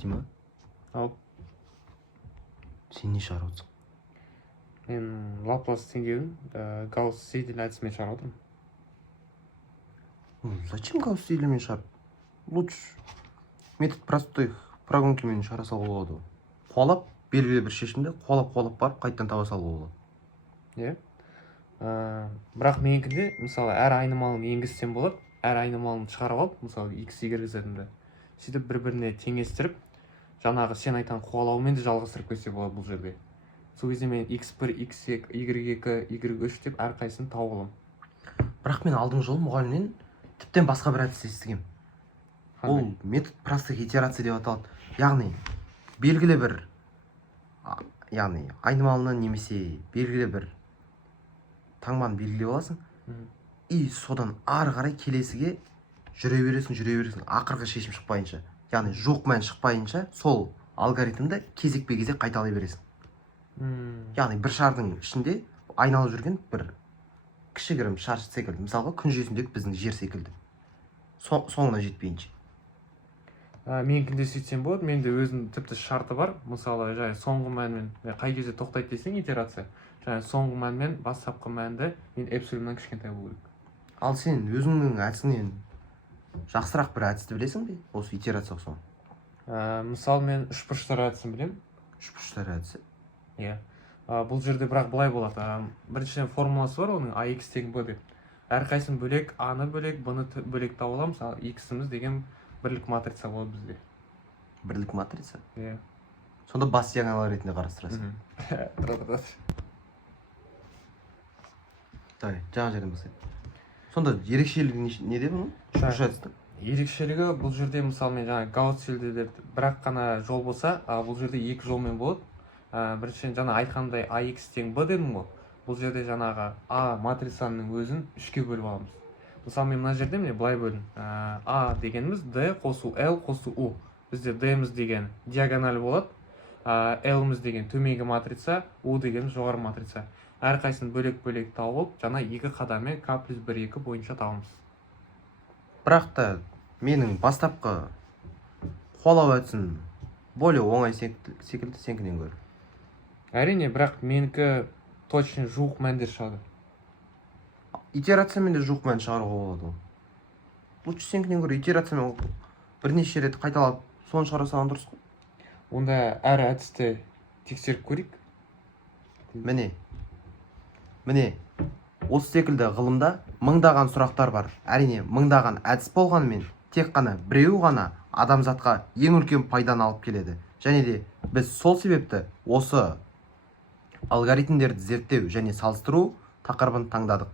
Дима, Ал. сен не шығарып отырсың? Мен Лаплас теңдеуін Гаусс Сидель әдісімен шығарып отырмын. Зачем Гаусс Сидельмен шығарып? Лучше метод простых прогонкамен шығара салуға болады. Қуалап, белгілі бір шешімді қуалап барып қайтадан таба салуға болады. Иә. Бірақ менікінде, мысалы, әр айнымалын енгізсем болады, әр айнымалын шығарып алып, мысалы, x, y зетімді. Сөйтіп бір-біріне теңестіріп, жаңағы сен айтқан қуалаумен де жалғастырып кетсе болады бұл жерде. Сол кезде мен x1, x2, y2, y3 деп әрқайсысын тауып аламын. Бірақ мен алдыңғы жолы мұғалімнен тіптен басқа бір әдіс естігем. Ол метод простых итераций деп аталады. Яғни белгілі бір айнымалыны немесе белгілі бір таңбаны белгілеп аласың. И содан ары қарай келесіге жүре бересің, ақырғы шешім шықпайынша. Яғни жоқ мән шықпайынша сол алгоритмді кезекпе-кезек қайталай бересің. Яғни бір шардың ішінде айналып жүрген бір кішігірім шар секілді. Мысалға күн жүйесіндегі біздің жер секілді. Соңына жетпейінше. Менікінде сөйтсем болады, менде өзінің тіпті шарты бар. Мысалы, соңғы мәнмен қай кезде тоқтайды десең итерация. Соңғы мәнмен бастапқы мәнді мен эпсилоннан кішкентай болу керек. Ал сен өзіңнің әдісіңнен жақсырақ бір әдісті білесің бе? Осы итерациялық соң. Мысалы, мен үшбұрыштар әдісін білемін. Үшбұрыштар әдісі? Иә. Бұл жерде бірақ былай болады. Біріншіден формуласы бар, оның ax тең b деп. Әрқайсысын бөлек, a-ны бөлек, b-ны бөлек тауып аламын. Мысалы, x-іміз деген бірлік матрица болады бізде. Бірлік матрица? Иә. Сонда бас диагонал ретінде қарастырасың. Жаңа жерден бастайық. Сонда ерекшелігі неде бұның? Үшінші әдістің? Ерекшелігі бұл жерде, мысалы, мен жаңа Гаусс Сидель бірақ қана жол болса, бұл жерде екі жолмен болады. Біріншіден жаңа айтқандай ax тең b дедім ғой. Бұл жерде жаңағы a матрицаның өзін үшке бөліп аламыз. Мысалы, мен мына жерде міне былай бөлдім. A дегеніміз d қосу l қосу u. Бізде d-міз деген диагональ болады. L-міз деген төменгі матрица, u деген жоғары матрица. Әрқайсысын бөлек-бөлек тауып, жаңа екі қадаммен k плюс 1,2 бойынша табамыз. Бірақ та менің бастапқы қуалау әдісім более оңай секілді сенікінен гөрі. Әрине, бірақ менікі точно жуық мәндер шығады. Итерациямен де жуық мән шығаруға болады. Лучше сенікінен гөрі итерациямен бірнеше рет қайталап соны шығара салған дұрыс қой. Онда әр әдісті тексеріп көрейік. Міне, осы секілді ғылымда мыңдаған сұрақтар бар. Әрине, мыңдаған әдіс болғанымен, тек қана біреу ғана адамзатқа ең үлкен пайданы алып келеді. Және де біз сол себепті осы алгоритмдерді зерттеу және салыстыру тақырыбын таңдадық.